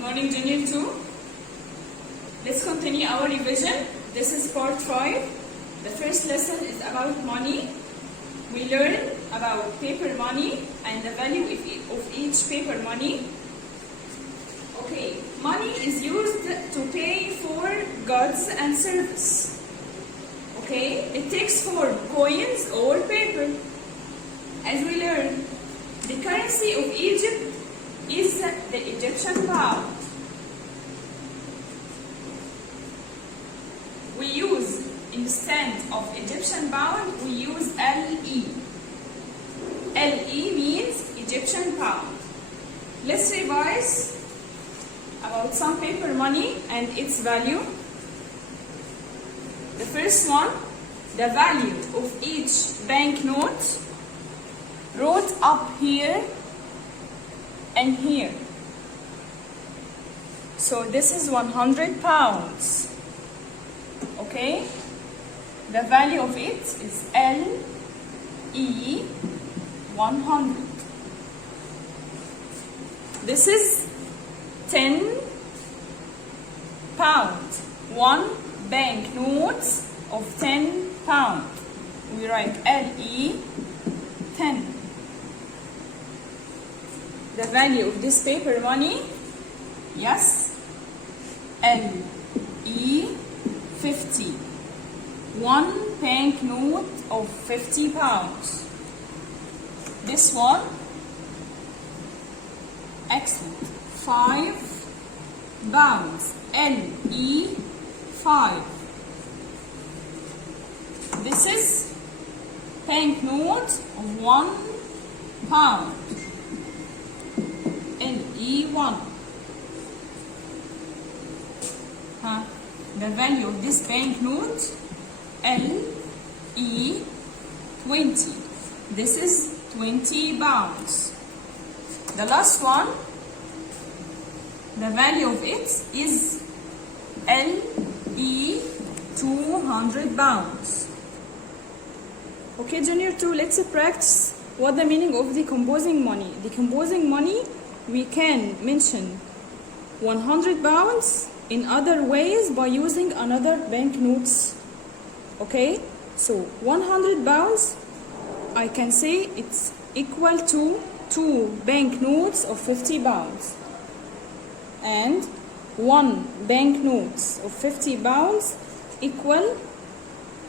morning, Junior 2. Let's continue our revision. This is part 5. The first lesson is about money. We learn about paper money and the value of each paper money. Okay, money is used to pay for goods and service. Okay, it takes form coins or paper. As we learn, the currency of Egypt is the Egyptian pound. We use, instead of Egyptian pound, we use LE. LE means Egyptian pound. Let's revise about some paper money and its value. The first one, the value of each banknote wrote up here and here. So this is 100 pounds. Okay? The value of it is LE 100. This is 10 pounds. One banknote of 10 pounds. We write LE 10. The value of this paper money, yes, LE 50. One banknote of 50 pounds. This one, excellent. 5 pounds. LE 5. This is banknote of 1 pound. LE 1. The value of this banknote, LE 20. This is 20 pounds. The last one, the value of it is LE 200 pounds. Okay, Junior 2, let's practice what the meaning of decomposing money. Decomposing money, we can mention 100 pounds in other ways by using another banknotes. Okay, so 100 pounds, I can say it's equal to 2 banknotes of 50 pounds, and 1 banknotes of 50 pounds equal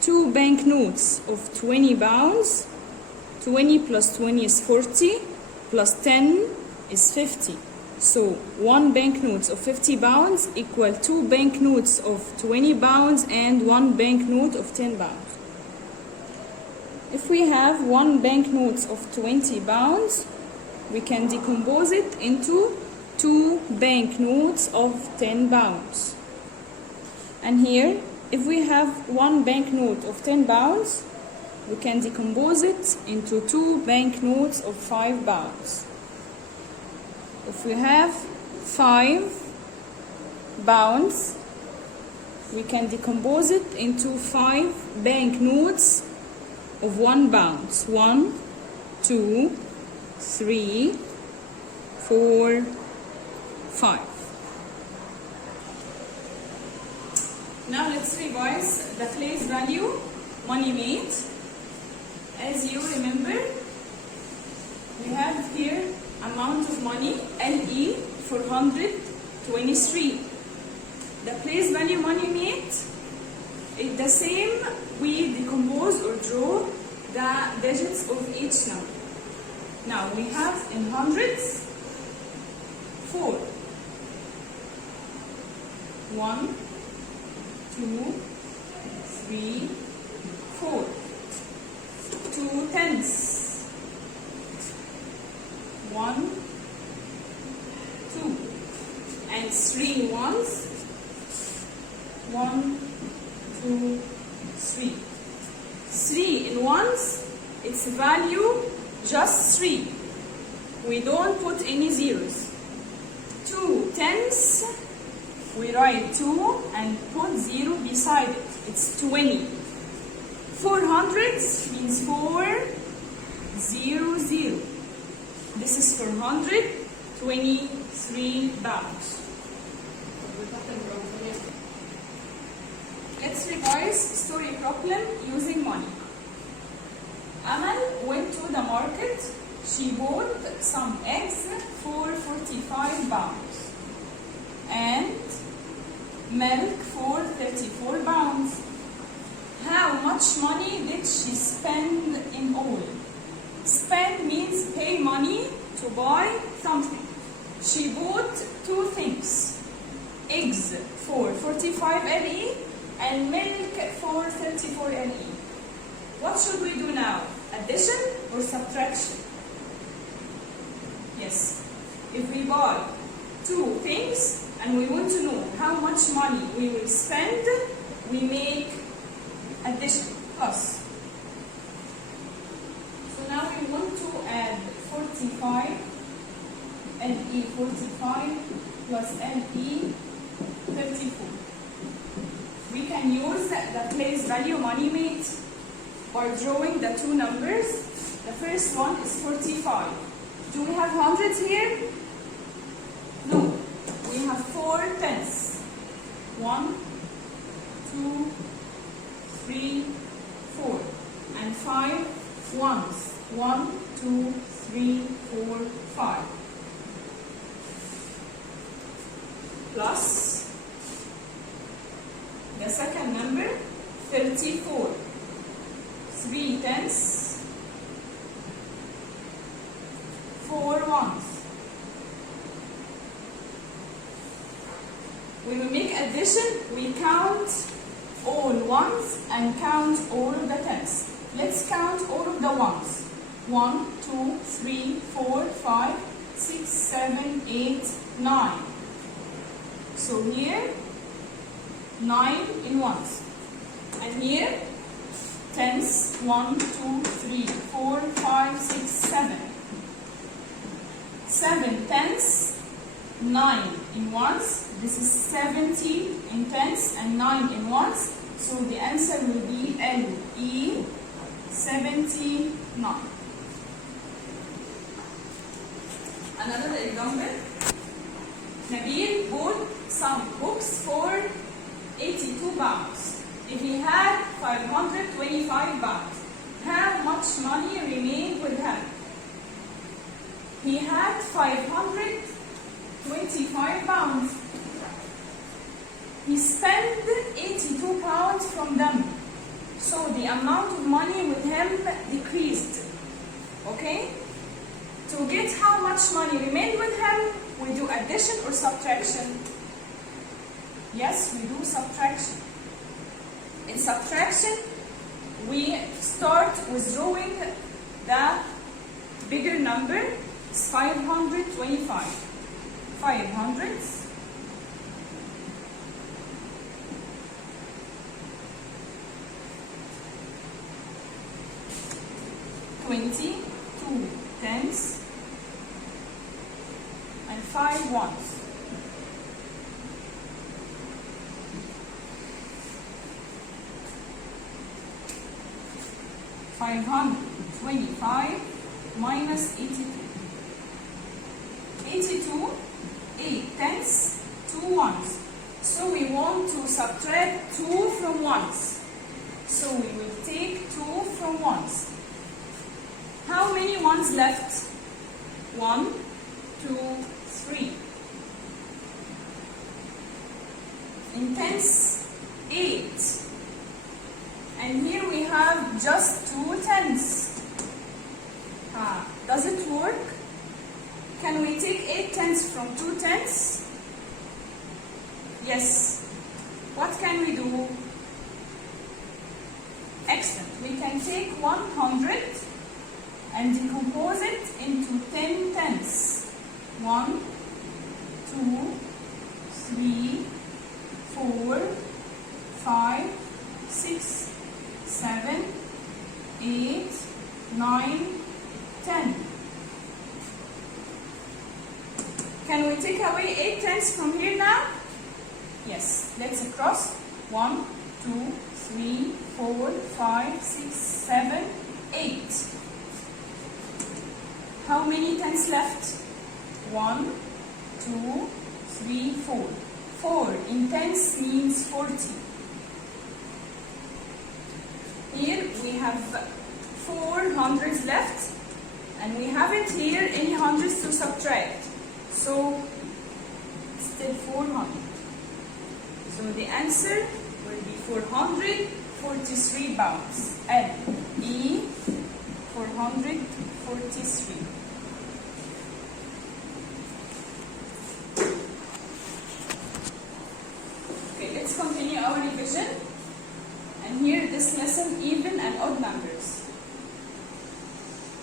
2 banknotes of 20 pounds. 20 plus 20 is 40, plus 10 is 50. So 1 banknote of 50 pounds equal 2 banknotes of 20 pounds and 1 banknote of 10 pounds. If we have 1 banknote of 20 pounds, we can decompose it into 2 banknotes of 10 pounds. And here, if we have 1 banknote of 10 pounds, we can decompose it into 2 banknotes of 5 pounds. If we have 5 pounds, we can decompose it into 5 banknotes of 1 pound. 1, 2, 3, 4, 5. Now let's revise the place value money made. As you remember, we have here amount of money LE 423. The place value money made is the same. We decompose or draw the digits of each number. Now we have in hundreds 4. 1, 2, 3, 4. 2 tenths. 1, 2, and 3 ones. 1, 2, 3. 3 in ones, its value just 3. We don't put any zeros. 2 tenths, we write 2 and put 0 beside it. It's 20. 400 means 4, 0, 0. This is 423 pounds. Let's revise story problem using money. Amal went to the market. She bought some eggs for 45 pounds and milk for 34 pounds. How much money did she spend in all? Spend means pay money to buy something. She bought two things, eggs for 45 LE and milk for 34 LE. What should we do now? Addition or subtraction? Yes. If we buy two things and we want to know how much money we will spend, we make addition, plus. So now we want to add 45, LE 45 plus LE 34. We can use the place value money made by drawing the two numbers. The first one is 45. Do we have hundreds here? No. We have 4 tenths. 1, 2, 3, 4. And 5 ones. 1, 2, 3, 4, 5. Plus the second number, 34. 3 tenths, 4 ones. When we make addition, we count all ones and count all of the tenths. Let's count all of the ones. 1, 2, 3, 4, 5, 6, 7, 8, 9. So here, 9 in ones. And here, tenths, 1, 2, 3, 4, 5, 6, 7. 7 tenths, 9 in ones. This is 70 in tenths and 9 in ones. So the answer will be LE 79. Another example. Nabil bought some books for 82 pounds. If he had 525 pounds, how much money remained with him? He had 525 pounds. He spent 82 pounds from them. So the amount of money with him decreased. Okay? To get how much money remained with him, we do addition or subtraction? Yes, we do subtraction. In subtraction, we start with drawing the bigger number. It's 525. 500. $22 tenths and 5 ones. $525 minus 82. 82, 8 tenths, 2 ones. So we want to subtract 2 from ones. So we will take 2 from ones. How many ones left? 1, 2, 3. In tenths, 8. And here we have just 2 tenths. Does it work? Can we take 8 tenths from 2 tenths? Yes. What can we do? Excellent. We can take 100 and decompose it into 10 tenths. 1, 2, 3, 4, 5, 6, 7, 8, 9, 10. Can we take away 8 tenths from here now? Yes. Let's cross. 1, 2, 3, 4, 5, 6, 7, 8. How many tenths left? 1, 2, 3, 4. 4 in tens means 40. Here we have 4 hundreds left, and we haven't here any hundreds to subtract. So still 400. So the answer will be 443 pounds. L E 443. Okay, let's continue our revision. And here this lesson, even and odd numbers.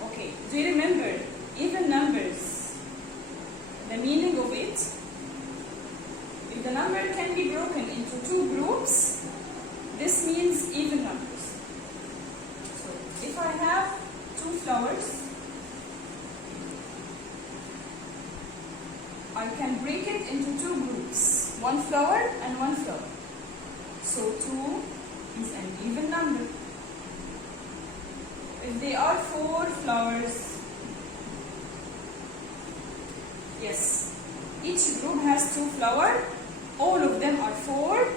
Okay, do you remember even numbers? The meaning of it? If the number can be broken into 2 groups, this means even numbers. So if I have 2 flowers, I can break it into 2 groups, 1 flower and 1 flower. So 2 is an even number. If they are 4 flowers, yes, each group has 2 flowers, all of them are 4.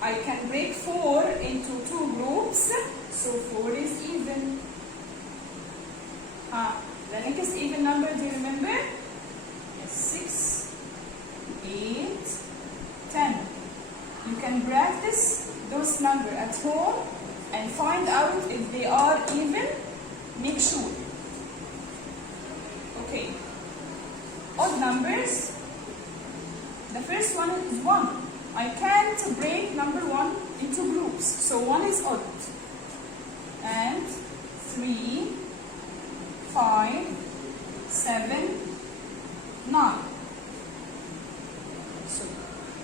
I can break 4 into 2 groups, so 4 is even. The next even number, do you remember? Yes, 6, 8, 10. You can practice those numbers at home and find out if they are even. Make sure. Okay. Odd numbers. The first one is 1. I can't break number 1 into groups, so 1 is odd. And 3, 5, 7, 9. So,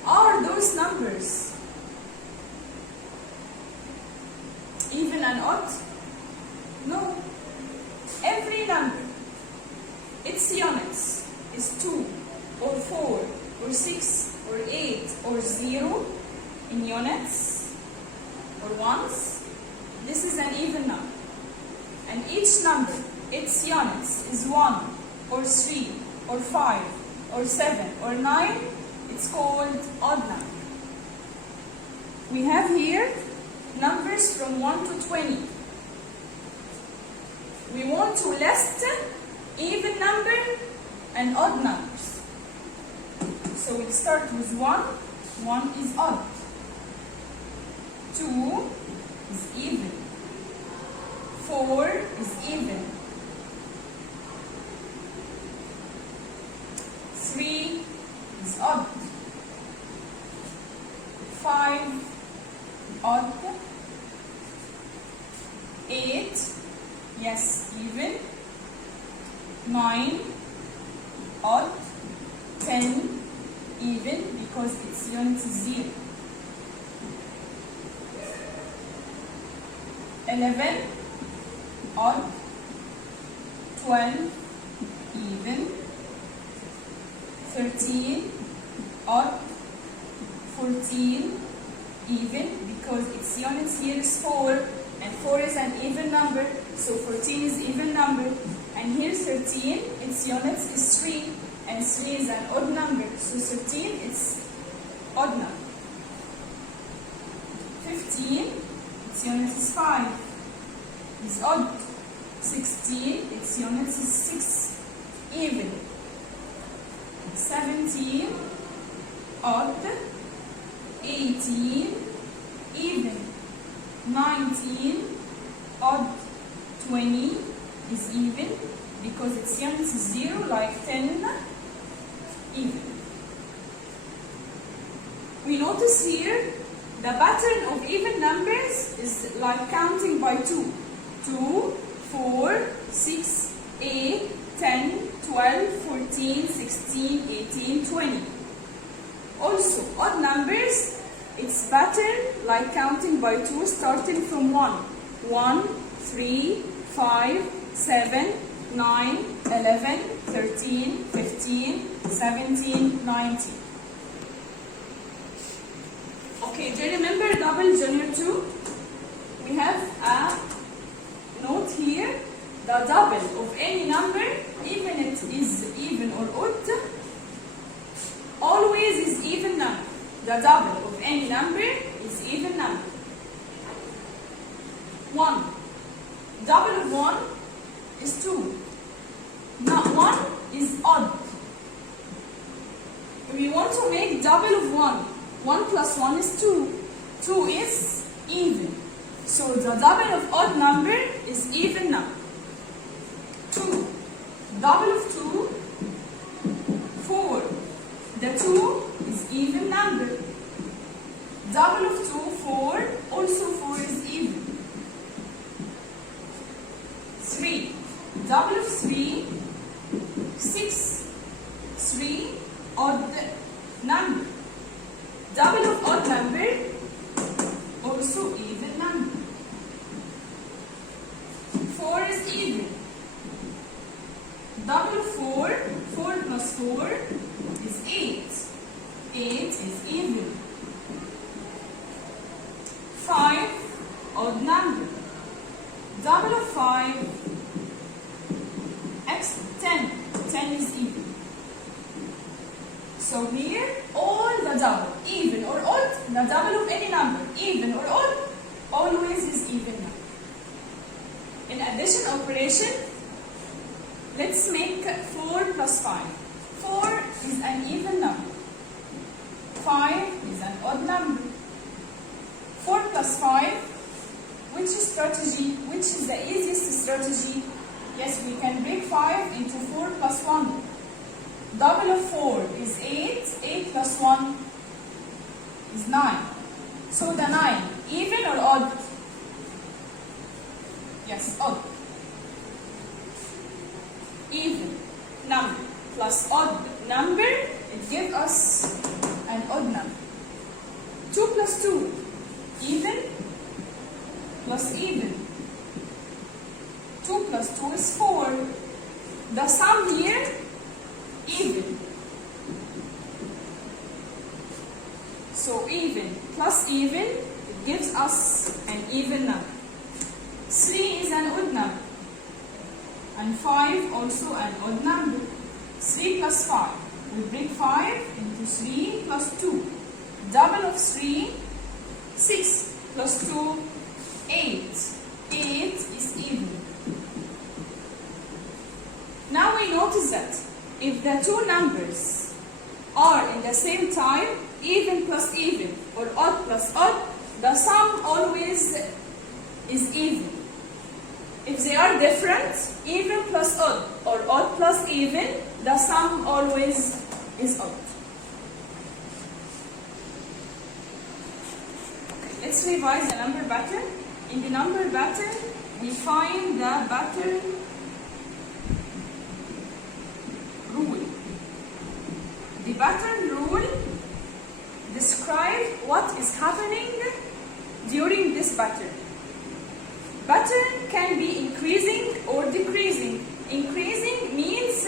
are those numbers even and odd? No. Every number, its units is 2 or 4 or 6 or 8 or 0 in units or ones. This is an even number. And each number, its units is 1 or 3 or 5 or 7 or 9. It's called odd number. We have here numbers from 1 to 20. We want to list even number and odd numbers. So we'll start with 1. 1 is odd. 2 is even. 4 is even. 3 is odd. 5 odd. 8, yes, even. 9 odd. 10 even because its unit is 0. 11 odd. 12 even. 13 odd. 14 even because its units here is 4 and 4 is an even number, so 14 is even number. And here 13, its units is 3 and 3 is an odd number, so 13 is odd number. 15, its units is 5, is odd. 16, its units is 6, even. 17, odd. 18, even. 19, odd. 20 is even because its units is 0, like 10, even. We notice here the pattern of even numbers is like counting by 2. 2, 4, 6, 8, 10, 12, 14, 16, 18, 20. Also, odd numbers, its pattern like counting by 2 starting from 1. 1, 3, 5, 7, 9, 11, 13, 15, 17, 19. Okay, do you remember double Jr2? We have a note here. The double of any number, even it is even or odd, always is even number. The double of any number is even number. 1. Double of 1 is 2. Now 1 is odd. We want to make double of 1. 1 plus 1 is 2. 2 is even. So the double of odd number is even number. 2. Double of 2, 4. The 2 is even number. Double of 2, 4. Also 4 is even. 3. Double of 3, 6. 3, odd number. Double of odd number, also even number. 4 is even. Double of 4, 4 plus 4 is 8. 8 is even. 5, odd number. Double of 5, 10. 10 is even. So here, all the double, even or odd, the double of any number, even or odd, always is even number. In addition operation, let's make 4 plus 5. 4 is an even number. 5 is an odd number. 4 plus 5, which is the easiest strategy? Yes, we can break 5 into 4 plus 1. Double of 4 is 8. 8 plus 1 is 9. So the 9, even or odd? Yes, odd. Even number plus odd number, it gives us an odd number. 2 plus 2, even plus even. 2 plus 2 is 4. The sum here, even. So even plus even, it gives us an even number. 3 is an odd number. And 5 also an odd number. 3 plus 5. We break 5 into 3 plus 2. Double of 3, 6 plus 2, 8. 8 is even. Now we notice that if the two numbers are in the same time, even plus even or odd plus odd, the sum always is even. If they are different, even plus odd or odd plus even, the sum always is odd. Let's revise the number pattern. In the number pattern, we find the pattern rule. The pattern rule describes what is happening during this pattern. Pattern can be increasing or decreasing. Increasing means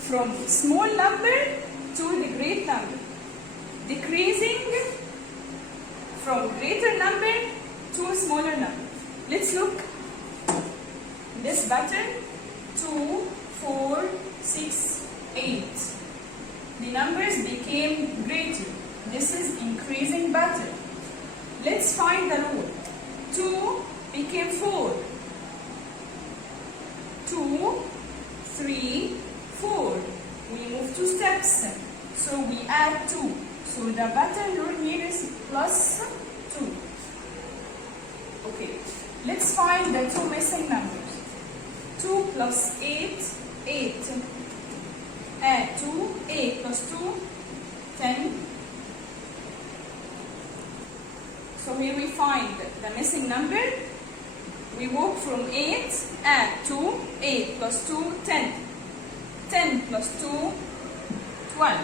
from small number to the great number. Decreasing from greater number to smaller number. Let's look this pattern. 2, 4, 6, 8. The numbers became greater. This is increasing pattern. Let's find the rule. 2 became 4. 2, 3, 4. We move 2 steps. So we add 2. So the pattern rule here is plus 2. Okay. Let's find the two missing numbers. 2 plus 8, 8. Add 2, 8 plus 2, 10. So here we find the missing number. We walk from 8, add 2, 8 plus 2, 10. 10 plus 2, 12.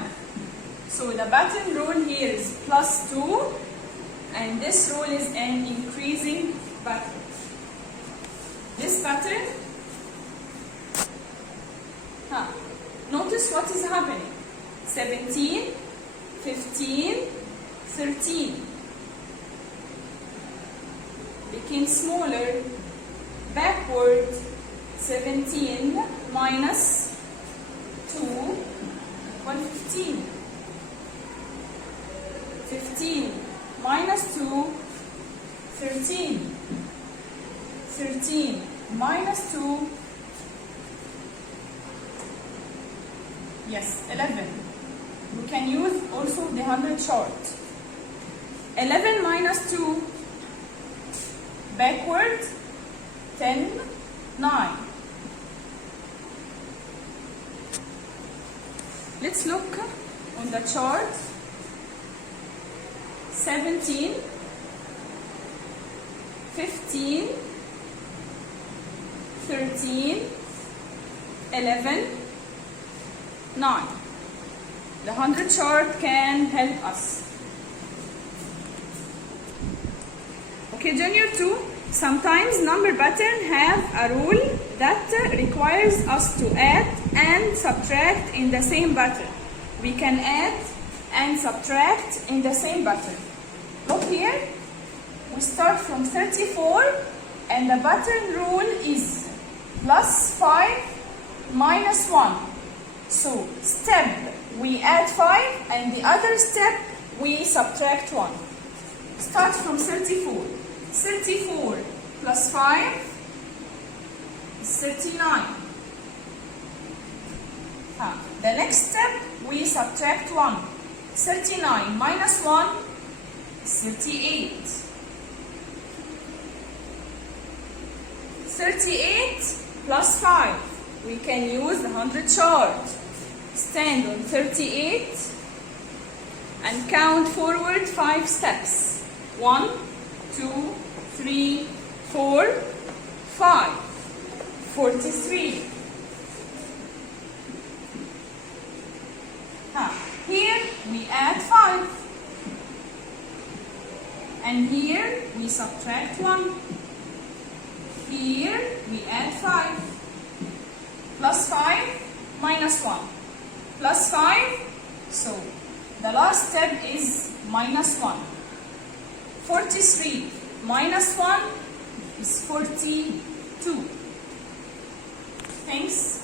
So the pattern rule here is plus 2, and this rule is an increasing pattern. This pattern, notice what is happening. 17, 15, 13. Became smaller. Backward. 17 minus 2, 115. minus 2, 13. 13 minus 2, yes, 11. We can use also the 100 chart. 11 minus 2, backward, 10, 9. Let's look on the chart. 17, 15, 13, 11, 9. The 100 chart can help us. Okay, Junior 2, sometimes number pattern have a rule that requires us to add and subtract in the same pattern. We can add and subtract in the same pattern. Look here, we start from 34 and the pattern rule is plus 5 minus 1. So step we add 5 and the other step we subtract 1. Start from 34. 34 plus 5 is 39. The next step we subtract 1. 39 minus 1 is 38. 38 plus 5. We can use the 100 chart. Stand on 38 and count forward 5 steps. 1, 2, 3, 4, 5. 43. Here we add 5. And here we subtract 1. Here we add 5. Plus 5 minus 1. Plus 5. So the last step is minus 1. 43 minus 1 is 42. Thanks.